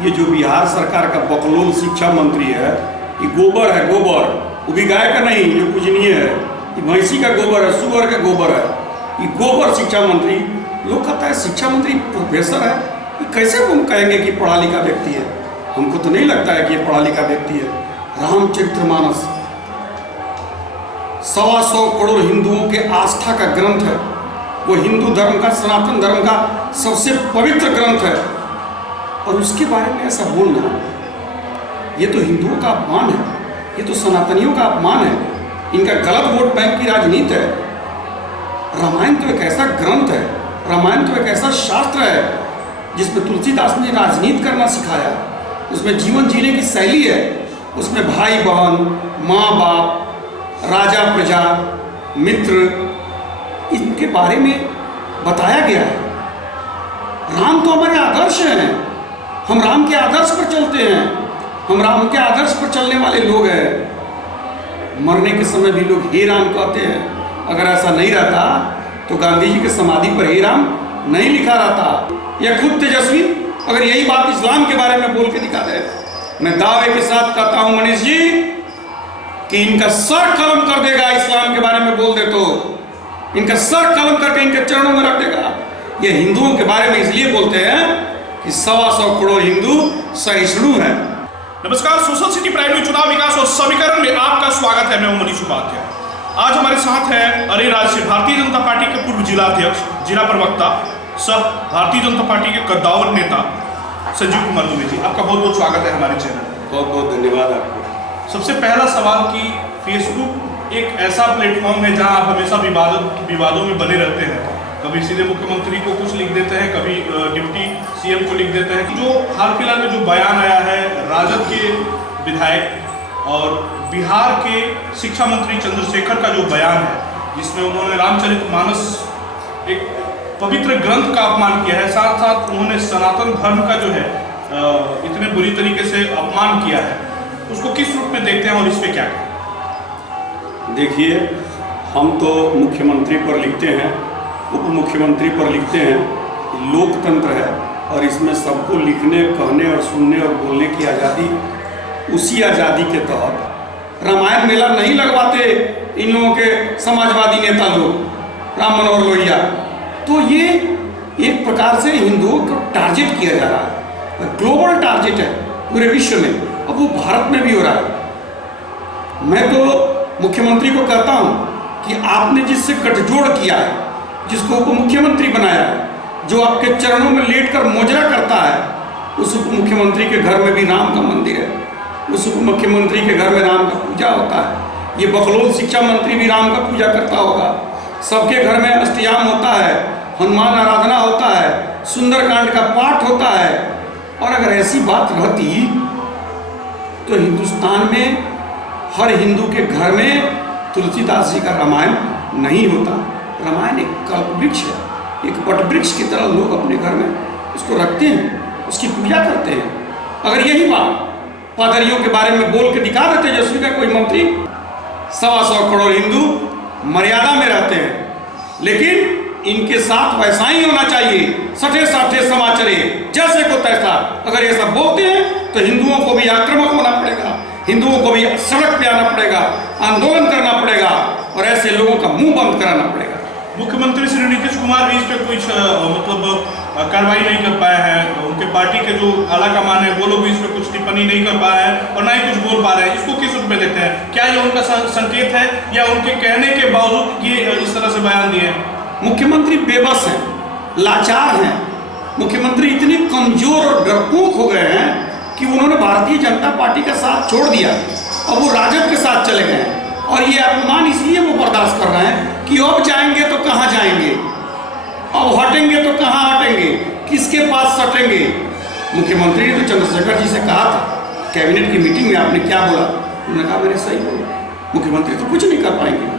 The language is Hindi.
ये जो बिहार सरकार का बकलोल शिक्षा मंत्री है, ये गोबर है, गोबर, वो भी गाय का नहीं जो पूजनीय है, ये भैंसी का गोबर है, सुअर का गोबर है, ये गोबर शिक्षा मंत्री। लोग कहता है शिक्षा मंत्री प्रोफेसर है, ये कैसे हम कहेंगे कि पढ़ा लिखा व्यक्ति है? हमको तो नहीं लगता है कि ये पढ़ा लिखा व्यक्ति है। रामचरितमानस 125 करोड़ हिंदुओं के आस्था का ग्रंथ है, वो हिंदू धर्म का, सनातन धर्म का सबसे पवित्र ग्रंथ है, और उसके बारे में ऐसा बोलना, ये तो हिंदुओं का अपमान है, ये तो सनातनियों का अपमान है, इनका गलत वोट बैंक की राजनीति है। रामायण तो एक ऐसा ग्रंथ है, रामायण तो एक ऐसा शास्त्र है जिसमें तुलसीदास ने राजनीति करना सिखाया, उसमें जीवन जीने की शैली है, उसमें भाई बहन, माँ बाप, राजा प्रजा, मित्र, इनके बारे में बताया गया है। राम तो हमारे आदर्श हैं, हम राम के आदर्श पर चलते हैं, हम राम के आदर्श पर चलने वाले लोग हैं। मरने के समय भी लोग हे राम कहते हैं। अगर ऐसा नहीं रहता तो गांधी जी के समाधि पर हे राम नहीं लिखा रहता। या खुद तेजस्वी अगर यही बात इस्लाम के बारे में बोल के दिखा दे, मैं दावे के साथ कहता हूं मनीष जी कि इनका सर कलम कर देगा। इस्लाम के बारे में बोल दे तो इनका सर कलम करके इनके चरणों में रख देगा। ये हिंदुओं के बारे में इसलिए बोलते हैं कि 125 करोड़ हिंदू सहिष्णु हैं। नमस्कार, सोशल सिटी प्राइम में चुनाव विकास और समीकरण में आपका स्वागत है। मैं हूं मनीष उपाध्याय। आज हमारे साथ है अरे राज्य से भारतीय जनता पार्टी के पूर्व जिला अध्यक्ष, जिला प्रवक्ता सह भारतीय जनता पार्टी के कद्दावर नेता संजीव कुमार दुबे जी। आपका बहुत बहुत स्वागत है हमारे चैनल। बहुत बहुत धन्यवाद आपको। सबसे पहला सवाल कि फेसबुक एक ऐसा प्लेटफॉर्म है जहां आप हमेशा विवादों में बने रहते हैं। कभी सीधे मुख्यमंत्री को कुछ लिख देते हैं, कभी डिप्टी सीएम को लिख देते हैं। जो हाल फिलहाल में जो बयान आया है राजद के विधायक और बिहार के शिक्षा मंत्री चंद्रशेखर का जो बयान है, जिसमें उन्होंने रामचरितमानस एक पवित्र ग्रंथ का अपमान किया है, साथ साथ उन्होंने सनातन धर्म का जो है इतने बुरी तरीके से अपमान किया है, उसको किस रूप में देखते हैं और इस पर क्या कहें? देखिए, हम तो मुख्यमंत्री पर लिखते हैं, उप मुख्यमंत्री पर लिखते हैं, लोकतंत्र है और इसमें सबको लिखने, कहने और सुनने और बोलने की आज़ादी। उसी आज़ादी के तहत रामायण मेला नहीं लगवाते इन लोगों के समाजवादी नेता लोग, राम मनोहर लोहिया। तो ये एक प्रकार से हिंदुओं को टारगेट किया जा रहा है, ग्लोबल टारगेट है पूरे विश्व में, अब वो भारत में भी हो रहा है। मैं तो मुख्यमंत्री को कहता हूँ कि आपने जिससे गठजोड़ किया है, जिसको उप मुख्यमंत्री बनाया है, जो आपके चरणों में लेटकर मोजरा करता है, उस उप मुख्यमंत्री के घर में भी राम का मंदिर है, उस उप मुख्यमंत्री के घर में राम का पूजा होता है। ये बकलोल शिक्षा मंत्री भी राम का पूजा करता होगा। सबके घर में अष्टयाम होता है, हनुमान आराधना होता है, सुंदरकांड का पाठ होता है। और अगर ऐसी बात रहती तो हिंदुस्तान में हर हिंदू के घर में तुलसीदास जी का रामायण नहीं होता। रामायण एक कल्पवृक्ष है, एक वटवृक्ष की तरह लोग अपने घर में उसको रखते हैं, उसकी पूजा करते हैं। अगर यही बात पादरियों के बारे में बोल के दिखा देते तेजस्वी का कोई मंत्री, 125 करोड़ हिंदू मर्यादा में रहते हैं। लेकिन इनके साथ वैसा ही होना चाहिए, सठे साठे समाचरे जैसे को तैसा। अगर ये सब बोलते हैं तो हिंदुओं को भी आक्रामक होना पड़ेगा, हिंदुओं को भी सड़क पे आना पड़ेगा, आंदोलन करना पड़ेगा और ऐसे लोगों का मुंह बंद कराना पड़ेगा। मुख्यमंत्री श्री नीतीश कुमार भी इस पर कुछ मतलब कार्रवाई नहीं कर पाए हैं। उनके पार्टी के जो आला कमान है वो लोग भी इस पर कुछ टिप्पणी नहीं कर पाए हैं और ना ही कुछ बोल पा रहे हैं। इसको किस रूप में देखते हैं? क्या ये उनका संकेत है या उनके कहने के बावजूद ये इस तरह से बयान दिए हैं? मुख्यमंत्री बेबस हैं, लाचार हैं। मुख्यमंत्री इतने कमजोर और डरपोक हो गए हैं कि उन्होंने भारतीय जनता पार्टी का साथ छोड़ दिया और वो राजद के साथ चले गए हैं। और ये अपमान इसलिए वो बर्दाश्त कर रहे हैं कि अब जाएंगे तो कहाँ जाएंगे, अब हटेंगे तो कहाँ हटेंगे, किसके पास सटेंगे। मुख्यमंत्री ने तो चंद्रशेखर जी से कहा था कैबिनेट की मीटिंग में, आपने क्या बोला? उन्होंने कहा मैंने सही बोला। मुख्यमंत्री तो कुछ नहीं कर पाएंगे।